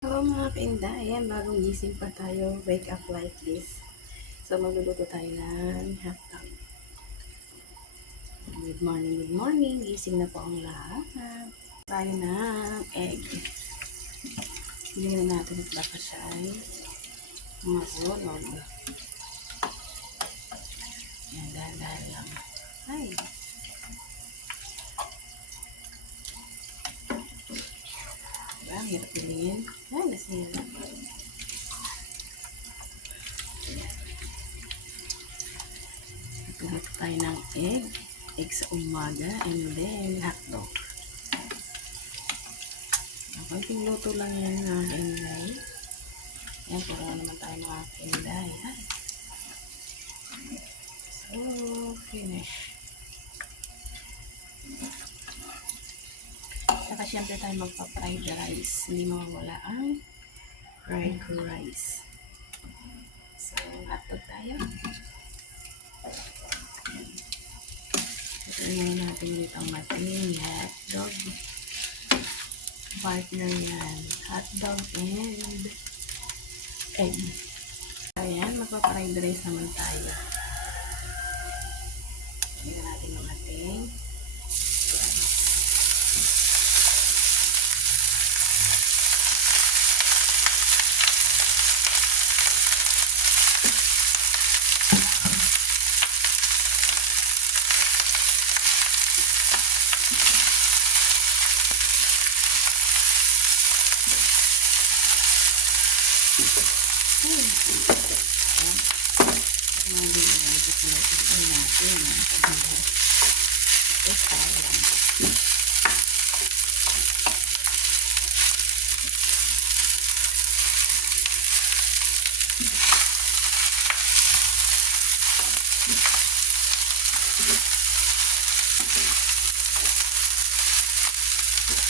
Hello mga kainda, ayan, bagong gising pa tayo, wake up like this. So magluluto tayo ng hotdog. Good morning, gising na po ang lahat. Tayo ng egg. Hindi na natin at baka siya ay mahulog. Ayan, dahan-dahan lang. Ay, diba, ang hirap bilhin. Ay, nasira. Luto tayo ng egg sa umaga, and then hotdog. Konting luto lang yan mga kainday. Yan, pero naman tayo mga kainday. So, finish. Saka syempre tayo magpa-fried rice. Hindi mawawala ang fried rice. So, hotdog tayo. Ito ngayon natin dito ang ating hotdog. Partner yan. Hotdog and egg. Ayan, magpa-fried rice naman tayo. Tingnan natin yung ating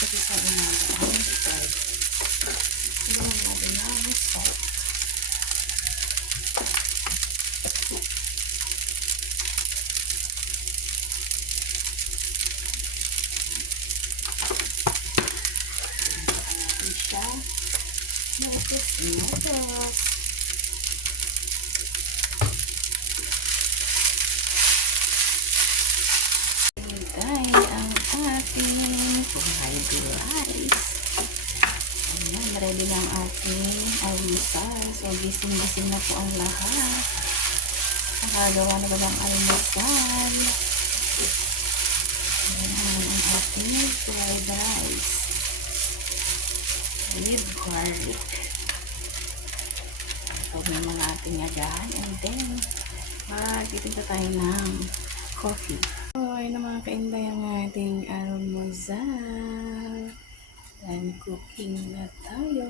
kasi sa umaga ang fried. Tignan natin ang salt. Notos. Hintay ang ating fried rice. Ayan, ready na ang ating almusal. So, gising-gising na po ang lahat. Nakagawa na ba ng almusal? Ayan ang ating fried rice with garlic. So, may mga ating agahan. And then, magtitinta tayo ng coffee. So, ayun na mga kainday ang ating almusal. And cooking na tayo.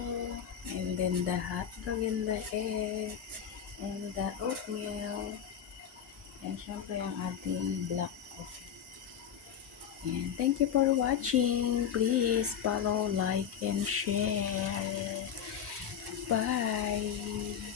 And then the hotdog and the egg. And the oatmeal. And syempre ang ating black coffee. And thank you for watching. Please follow, like, and share. Bye!